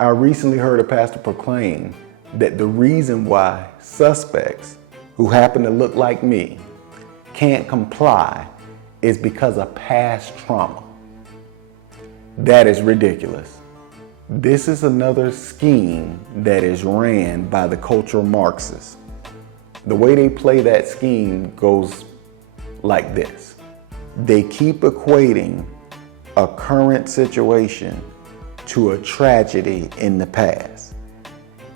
I recently heard a pastor proclaim that the reason why suspects who happen to look like me can't comply is because of past trauma. That is ridiculous. This is another scheme that is ran by the cultural Marxists. The way they play that scheme goes like this. They keep equating a current situation to a tragedy in the past.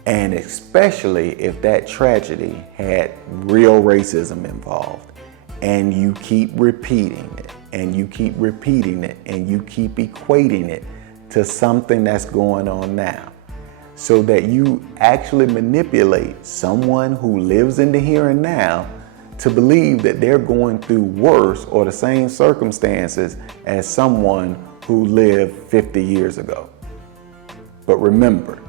And especially if that tragedy had real racism involved, and you keep repeating it, and you keep repeating it, and you keep equating it to something that's going on now, so that you actually manipulate someone who lives in the here and now to believe that they're going through worse or the same circumstances as someone who lived 50 years ago. But remember,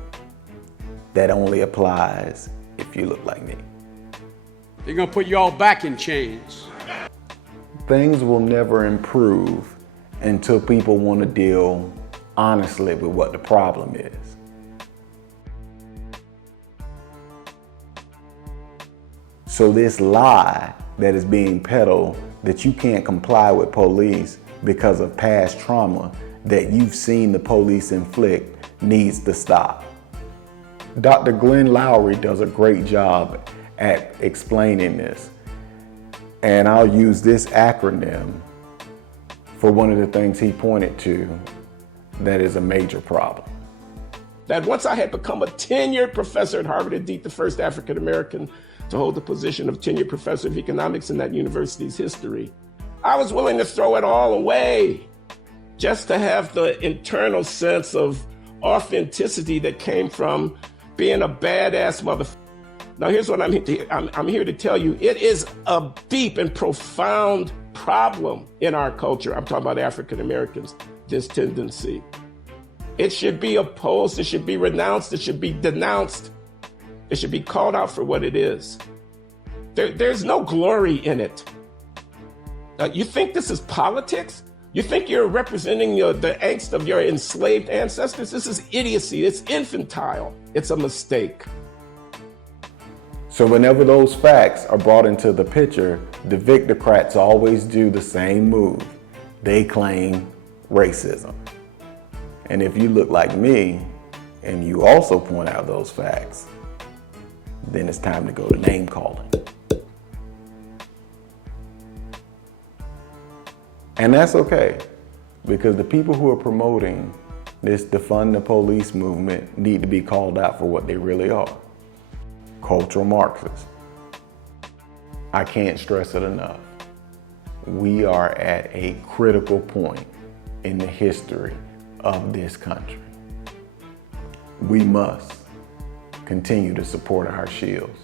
that only applies if you look like me. They're gonna put you all back in chains. Things will never improve until people want to deal honestly with what the problem is. So this lie that is being peddled that you can't comply with police because of past trauma that you've seen the police inflict needs to stop. Dr. Glenn Lowry does a great job at explaining this. And I'll use this acronym for one of the things he pointed to that is a major problem. That once I had become a tenured professor at Harvard, indeed the first African American to hold the position of tenured professor of economics in that university's history, I was willing to throw it all away just to have the internal sense of authenticity that came from being a badass motherfucker. Now here's what I'm here to tell you. It is a deep and profound problem in our culture. I'm talking about African Americans, this tendency. It should be opposed, it should be renounced, it should be denounced. It should be called out for what it is. There's no glory in it. You think this is politics? You think you're representing the angst of your enslaved ancestors? This is idiocy, it's infantile, it's a mistake. So whenever those facts are brought into the picture, the victocrats always do the same move. They claim racism. And if you look like me, and you also point out those facts, then it's time to go to name calling. And that's okay, because the people who are promoting this defund the police movement need to be called out for what they really are. Cultural Marxists. I can't stress it enough. We are at a critical point in the history of this country. We must continue to support our shields.